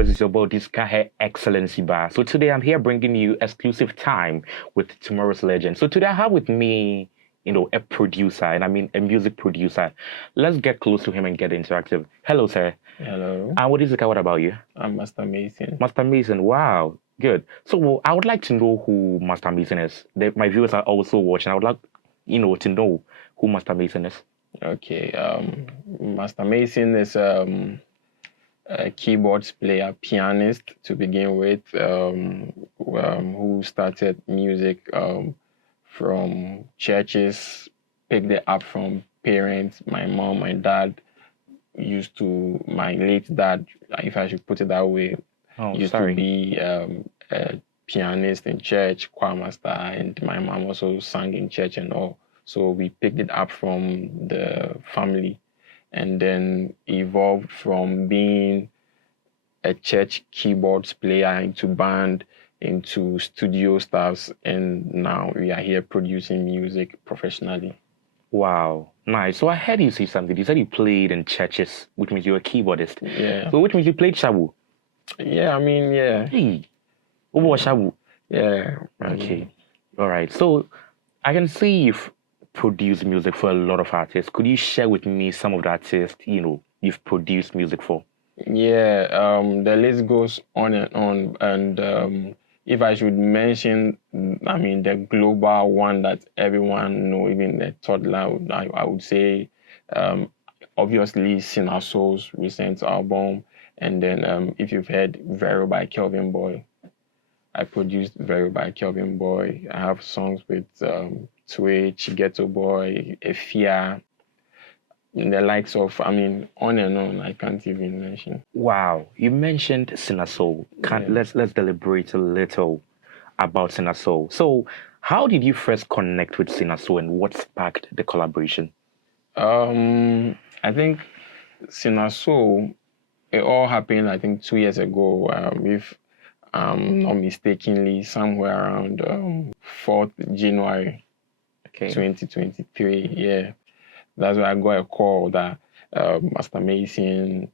viewers, it's your boy Disca Excellency Bar. So today I'm here bringing you exclusive time with tomorrow's legend. So today I have with me, a producer, and I mean a music producer. Let's get close to him and get interactive. Hello, sir. Hello. And what is it? What about you? I'm MasterMaison. MasterMaison. Wow, good. So I would like to know who MasterMaison is. My viewers are also watching. I would like, to know who MasterMaison is. Okay. MasterMaison is a keyboards player, pianist to begin with, who started music from churches, picked it up from parents. My mom, my dad my late dad, if I should put it that way, used to be a pianist in church, choir master, and my mom also sang in church and all. So we picked it up from the family and then evolved from being a church keyboards player into band, into studio stuffs, and now we are here producing music professionally. Wow, nice. So I heard you say something. You said you played in churches, which means you're a keyboardist. Yeah. So which means you played shabu? Yeah, yeah. Hey, what was shabu? Yeah. Okay. All right. So I can see you've produced music for a lot of artists. Could you share with me some of the artists, you've produced music for? Yeah, the list goes on and on. And if I should mention, the global one that everyone know, even the toddler, I would say, obviously, Cina Soul's recent album. And then if you've heard Vero by Kelvin Boy, I produced Vero by Kelvin Boy. I have songs with Twitch, Ghetto Boy, Efia, the likes of, on and on. I can't even mention. Wow, you mentioned Cina Soul. Let's deliberate a little about Cina Soul. So, how did you first connect with Cina Soul, and what sparked the collaboration? I think Cina Soul, it all happened, I think, 2 years ago. If not mistakenly, somewhere around 4th January 2023. Yeah. That's why I got a call that MasterMaison,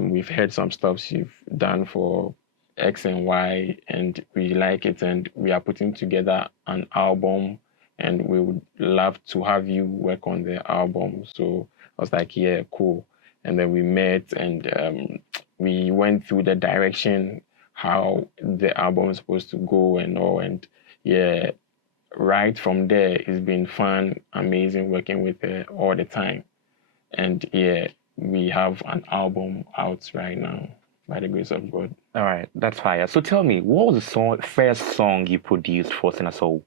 we've heard some stuff you've done for X and Y, and we like it, and we are putting together an album, and we would love to have you work on the album. So I was like, yeah, cool. And then we met, and we went through the direction, how the album is supposed to go and all, and yeah, right from there, it's been fun, amazing working with her all the time. And yeah, we have an album out right now, by the grace of God. All right, that's fire. So tell me, what was the first song you produced for Cina Soul?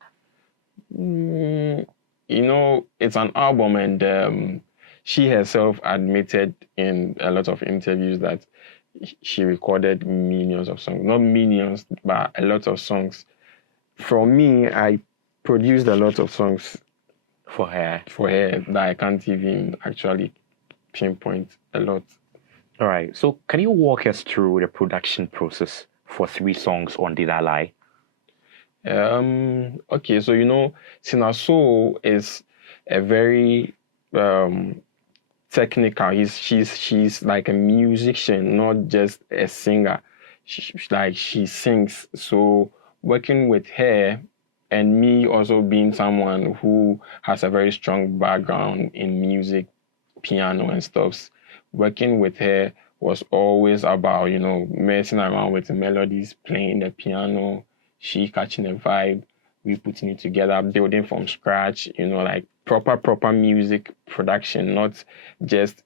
It's an album, and she herself admitted in a lot of interviews that she recorded millions of songs. Not millions, but a lot of songs. For me, I produced a lot of songs for her that I can't even actually pinpoint a lot. All right. So can you walk us through the production process for 3 songs on Did I Lie? Okay, so Cina Soul is a very technical. She's like a musician, not just a singer. She sings. So working with her, and me also being someone who has a very strong background in music, piano and stuff, working with her was always about, messing around with the melodies, playing the piano, she catching a vibe, we putting it together, building from scratch, like proper music production, not just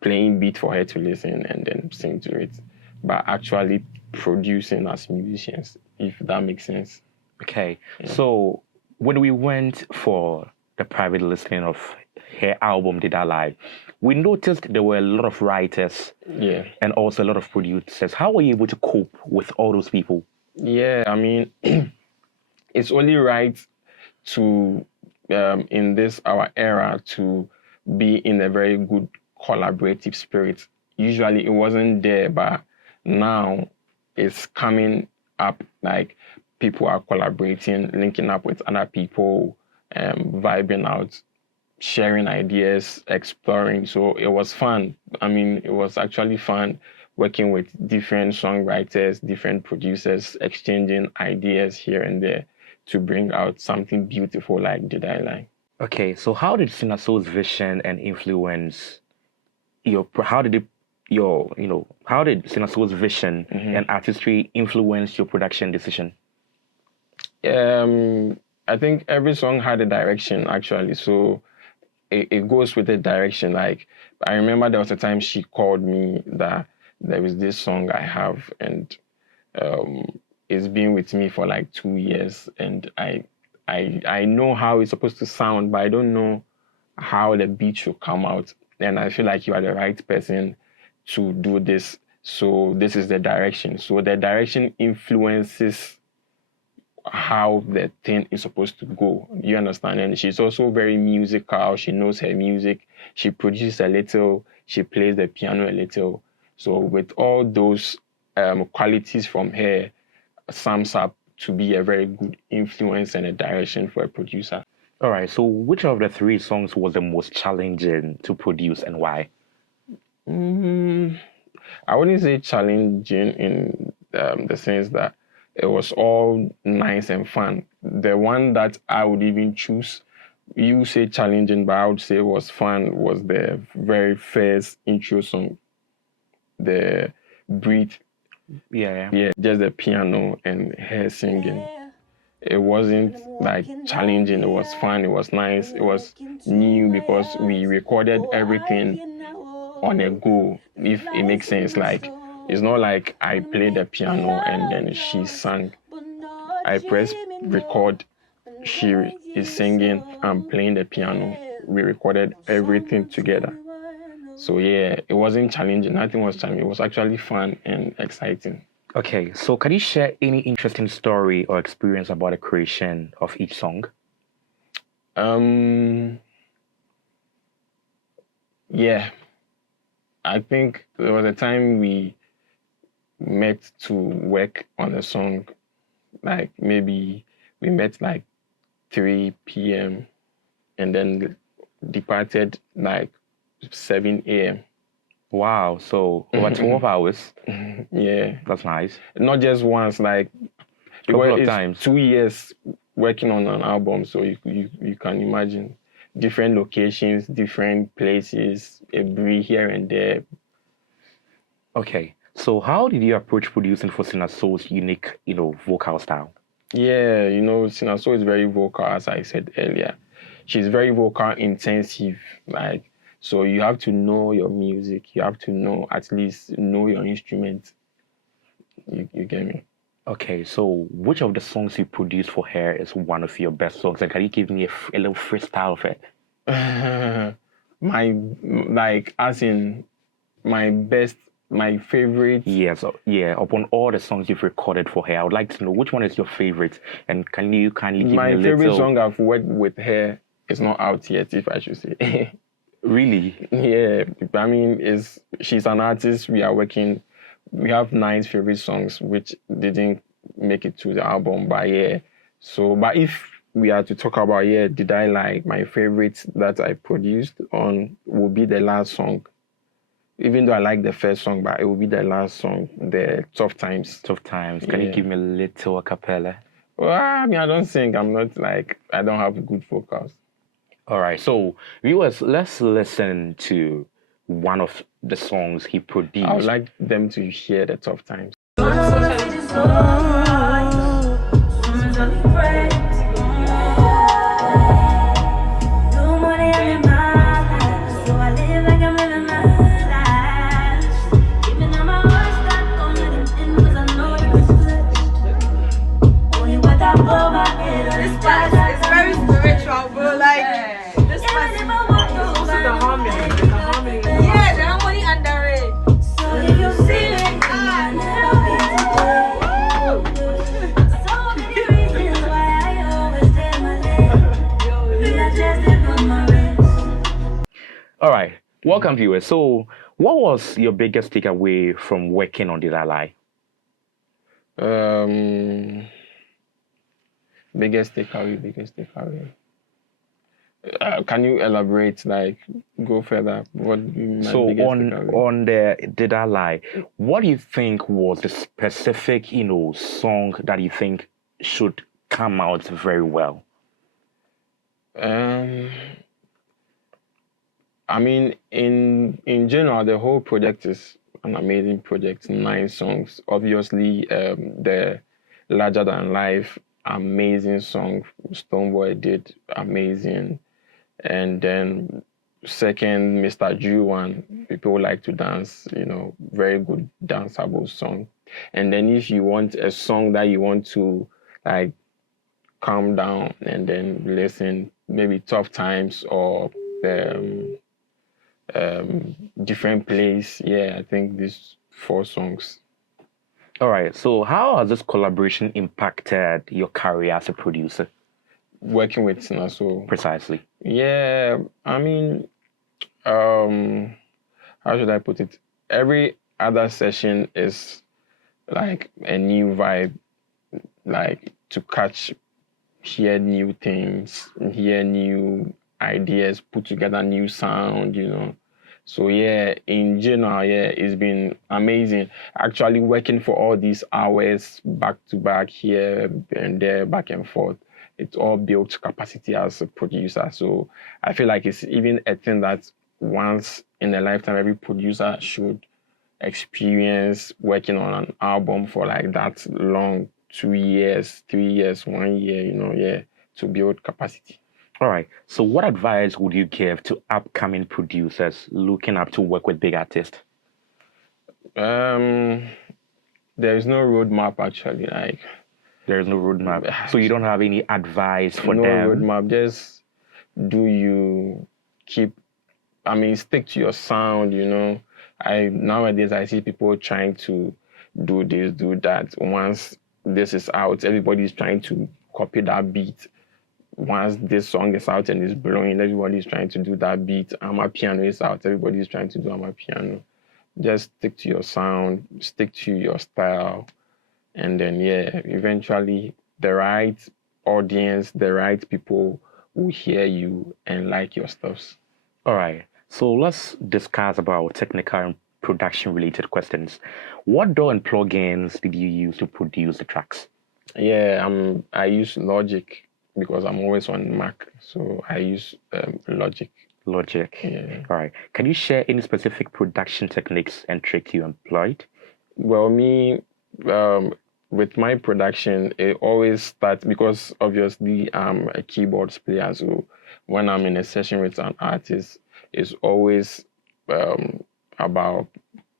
playing beat for her to listen and then sing to it, but actually producing as musicians, if that makes sense. Okay, so when we went for the private listening of her album Did I Lie, we noticed there were a lot of writers and also a lot of producers. How were you able to cope with all those people? Yeah, it's only right to, in this our era, to be in a very good collaborative spirit. Usually it wasn't there, but now it's coming up, like people are collaborating, linking up with other people, vibing out, sharing ideas, exploring. So it was fun. It was actually fun working with different songwriters, different producers, exchanging ideas here and there to bring out something beautiful like Did I Lie. Okay, so how did Cina Soul's vision and influence how did Cina Soul's vision and artistry influence your production decision? I think every song had a direction actually, so it goes with the direction. Like I remember there was a time she called me that there is this song I have, and it's been with me for like 2 years, and I know how it's supposed to sound, but I don't know how the beat should come out. And I feel like you are the right person to do this. So this is the direction. So the direction influences how the thing is supposed to go. You understand? And she's also very musical. She knows her music. She produces a little. She plays the piano a little. So with all those qualities from her, sums up to be a very good influence and a direction for a producer. All right. So which of the 3 songs was the most challenging to produce and why? I wouldn't say challenging in the sense that it was all nice and fun. The one that I would even choose, you say challenging, but I would say was fun, was the very first intro song, the Breathe. Yeah, just the piano and her singing. It wasn't like challenging, it was fun, it was nice, it was new because we recorded everything on a go, if it makes sense. Like, it's not like I played the piano and then she sang. I press record, she is singing, I'm playing the piano. We recorded everything together. So yeah, it wasn't challenging, nothing was challenging. It was actually fun and exciting. Okay, so can you share any interesting story or experience about the creation of each song? Yeah. I think there was a time we met to work on a song. Like maybe we met like 3 p.m. and then departed like 7 a.m. Wow, so over 12 hours. Yeah. That's nice. Not just once, like a couple of times. 2 years working on an album, so you can imagine different locations, different places, a breeze here and there. Okay, so how did you approach producing for Cina Soul's unique, vocal style? Yeah, Cina Soul is very vocal, as I said earlier. She's very vocal intensive, like, so you have to know your music. You have to at least know your instrument. You get me? Okay, so which of the songs you produced for her is one of your best songs? And can you give me a little freestyle of it? My favorite. Yes, yeah. Upon all the songs you've recorded for her, I would like to know which one is your favorite, and can you kindly give me a little? My favorite song I've worked with her is not out yet, if I should say. Really? Yeah, I mean, she's an artist. We have 9 favorite songs which didn't make it to the album, but yeah. So, but if we are to talk about, Did I Lie, my favorite that I produced on will be the last song. Even though I like the first song, but it will be the last song, the Tough Times. Tough Times. Can you give me a little a cappella? Well, I mean, I don't sing. I don't have good vocals. All right. So, viewers, let's listen to one of the songs he produced. I would like them to hear the Tough Times. It's very spiritual, bro. Like, this person, also the harmony. Yeah, the harmony under it. So if you see it, so many reasons why I always take my leg. All right. Welcome, viewers. So, what was your biggest takeaway from working on Did I Lie? Biggest takeaway. Can you elaborate? Like, go further. What So on the Did I Lie, what do you think was the specific, song that you think should come out very well? I mean, in general, the whole project is an amazing project. 9 songs. Obviously, the Larger Than Life, amazing song. Stonebwoy did amazing. And then second, Mr. Drew one, people like to dance, very good danceable song. And then if you want a song that you want to like calm down and then listen, maybe Tough Times or Different Place. Yeah, I think these 4 songs. All right. So how has this collaboration impacted your career as a producer? Working with Cina Soul. Precisely. Yeah, I mean, how should I put it? Every other session is like a new vibe, like to hear new things, hear new ideas, put together new sound, So yeah, in general, yeah, it's been amazing. Actually working for all these hours back to back here and there, back and forth. It's all built capacity as a producer. So I feel like it's even a thing that once in a lifetime every producer should experience, working on an album for like that long, 2 years, 3 years, 1 year, to build capacity. All right. So what advice would you give to upcoming producers looking up to work with big artists? There is no roadmap actually. Like, there is no roadmap. So you don't have any advice for them? No roadmap. Just stick to your sound, Nowadays I see people trying to do this, do that. Once this is out, everybody's trying to copy that beat. Once this song is out and it's blowing, everybody's trying to do that beat. Amapiano is out, everybody's trying to do Amapiano. Just stick to your sound, stick to your style, and then eventually the right audience, the right people will hear you and like your stuffs. All right. So let's discuss about technical and production related questions. What DAW and plugins did you use to produce the tracks? Yeah, I use Logic because I'm always on Mac, so I use Logic. Logic. Yeah. All right. Can you share any specific production techniques and tricks you employed? Well, me, with my production, it always starts because obviously I'm a keyboards player. So when I'm in a session with an artist, it's always about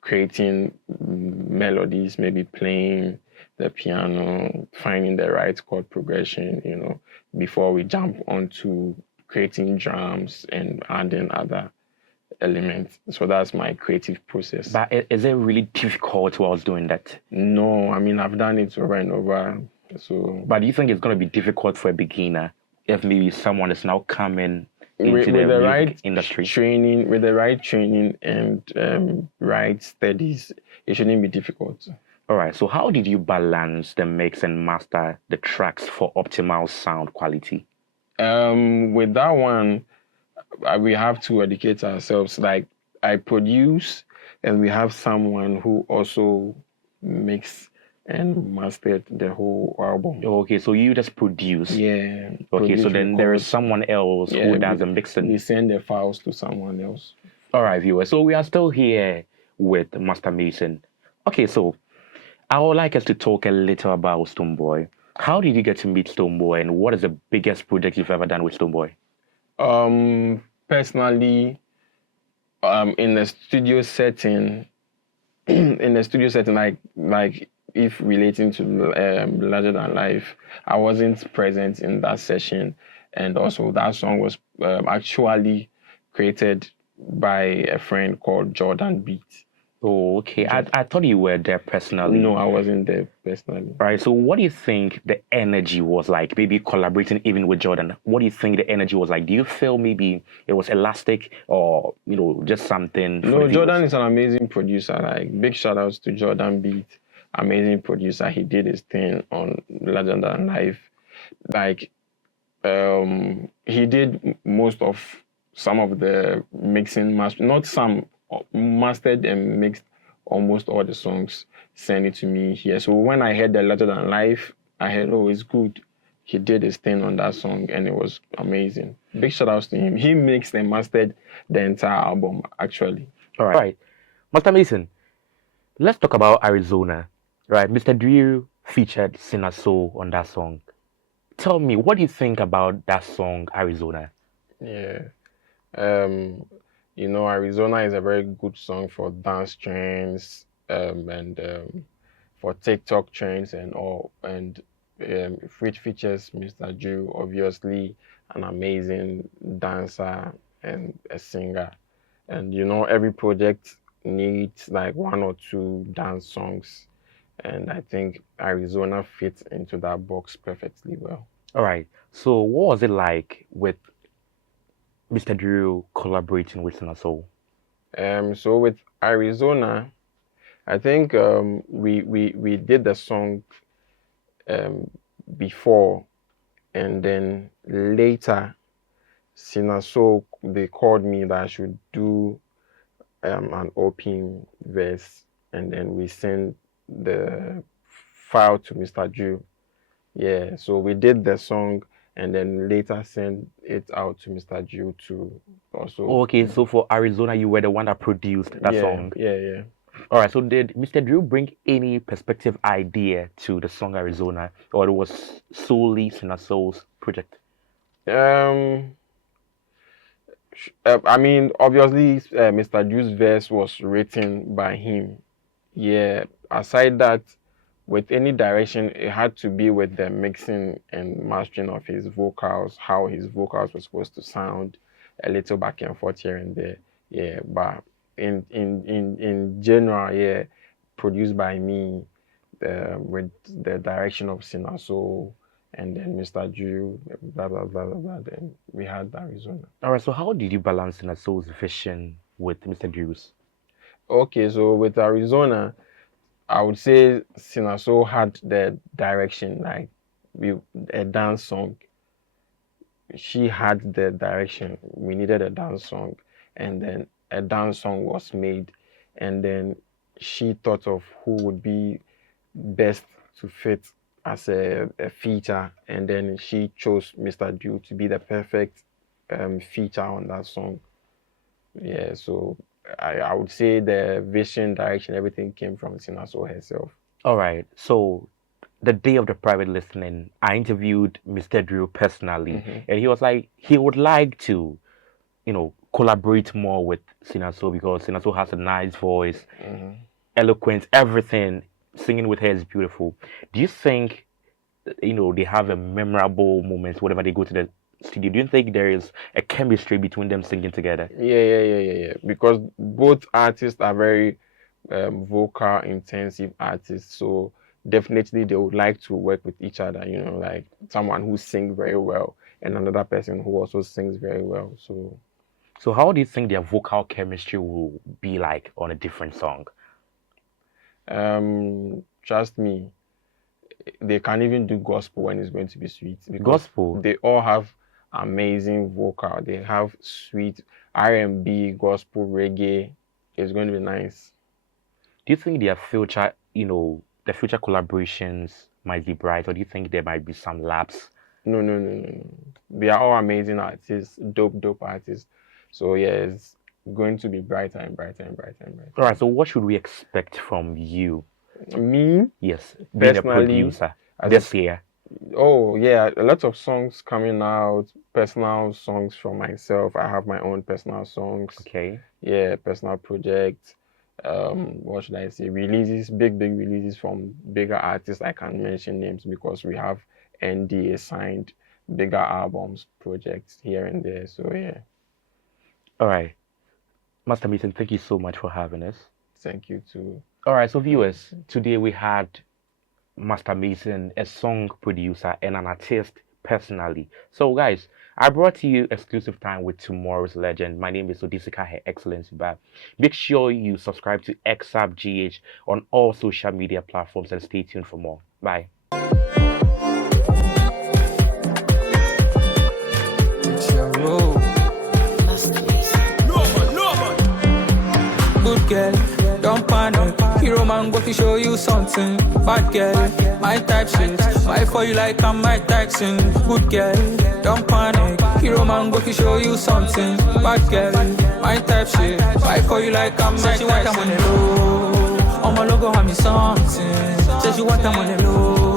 creating melodies, maybe playing the piano, finding the right chord progression, before we jump onto creating drums and adding other elements. So that's my creative process. But is it really difficult whilst doing that? No, I've done it over and over. So, but do you think it's going to be difficult for a beginner if maybe someone is now coming into the music industry? With the right training and right studies, it shouldn't be difficult. All right. So how did you balance the mix and master the tracks for optimal sound quality? With that one, we have to educate ourselves. Like, I produce, and we have someone who also mixed and mastered the whole album. Okay, so you just produce? Yeah. Okay, so then there is someone else who does the mixing. We send the files to someone else. All right, viewers. So we are still here with MasterMaison. Okay, so I would like us to talk a little about Stonebwoy. How did you get to meet Stonebwoy, and what is the biggest project you've ever done with Stonebwoy? Personally, in the studio setting, like if relating to Larger Than Life, I wasn't present in that session, and also that song was actually created by a friend called Jordan Beat. Oh, okay. I thought you were there personally. No, I wasn't there personally. Right. So what do you think the energy was like? Maybe collaborating even with Jordan. What do you think the energy was like? Do you feel maybe it was elastic or, just something? No, Jordan is an amazing producer. Like, big shout outs to Jordan Beat. Amazing producer. He did his thing on Larger Than Life. Like, He did most of some of the mixing, not some, mastered and mixed almost all the songs, sent it to me here. So when I heard the Larger Than Life, I heard, oh, it's good. He did his thing on that song and it was amazing. Big shout outs to him. He mixed and mastered the entire album, actually. All right. MasterMaison, let's talk about Arizona. Right. Mr. Drew featured Cina Soul on that song. Tell me, what do you think about that song, Arizona? Yeah. Arizona is a very good song for dance trends and for TikTok trends and all. And which features Mr. Drew, obviously an amazing dancer and a singer. And every project needs like one or two dance songs. And I think Arizona fits into that box perfectly well. All right. So what was it like with Mr. Drew collaborating with Cina Soul? So with Arizona, I think we did the song before, and then later, Cina Soul, they called me that I should do an opening verse, and then we sent the file to Mr. Drew. Yeah, so we did the song and then later sent it out to Mr. Drew to also. Okay, so for Arizona, you were the one that produced that song. Yeah. All right, so did Mr. Drew bring any perspective idea to the song Arizona, or it was solely Cina Soul's project? I mean, obviously, Mr. Drew's verse was written by him. Yeah, aside that, with any direction, it had to be with the mixing and mastering of his vocals, how his vocals were supposed to sound, a little back and forth here and there. Yeah, but in general, yeah, produced by me, with the direction of Cina Soul, and then Mr. Drew, blah blah blah blah. Then we had Arizona. All right, so how did you balance Cina Soul's vision with Mr. Drew's? Okay, so with Arizona, I would say Cina Soul had the direction, like a dance song. She had the direction. We needed a dance song, and then a dance song was made, and then she thought of who would be best to fit as a feature, and then she chose Mr. Drew to be the perfect feature on that song. Yeah, so I would say the vision, direction, everything came from Cina Soul herself. All right. So the day of the private listening, I interviewed Mr. Drew personally, and he was like, he would like to, collaborate more with Cina Soul because Cina Soul has a nice voice, eloquence, everything. Singing with her is beautiful. Do you think, they have a memorable moment whenever they go to the studio? Do you think there is a chemistry between them singing together? Yeah. Because both artists are very vocal intensive artists, so definitely they would like to work with each other. Like someone who sings very well and another person who also sings very well. So how do you think their vocal chemistry will be like on a different song? Trust me, they can even do gospel when it's going to be sweet. Gospel? They all have amazing vocal. They have sweet R&B, gospel, reggae. It's going to be nice. Do you think their future, the future collaborations might be bright, or do you think there might be some lapse? No. They are all amazing artists, dope artists. So yeah, it's going to be brighter and brighter and brighter and brighter. All right, so what should we expect from you? Me? Yes, being a producer this year. Oh yeah, a lot of songs coming out, personal songs from myself. I have my own personal songs. Okay. Yeah, personal projects. What should I say? Releases, big releases from bigger artists. I can't mention names because we have NDA signed, bigger albums, projects here and there. So yeah. All right. MasterMaison, thank you so much for having us. Thank you too. All right, so viewers, today we had MasterMaison, a song producer and an artist personally. So guys, I brought you exclusive time with tomorrow's legend. My name is Odisika, Her Excellency Bab. Make sure you subscribe to Exhubgh on all social media platforms and stay tuned for more. Bye. don't panic. Hero man go to show you something. Bad girl, my type shit. Why for you like I'm my Tyson? Good girl, don't panic. Hero man go to show you something. Bad girl, my type shit. Why for you like I'm my Tyson? Say she want I'm on the low. On my logo, have me something. Say she want I'm on the low.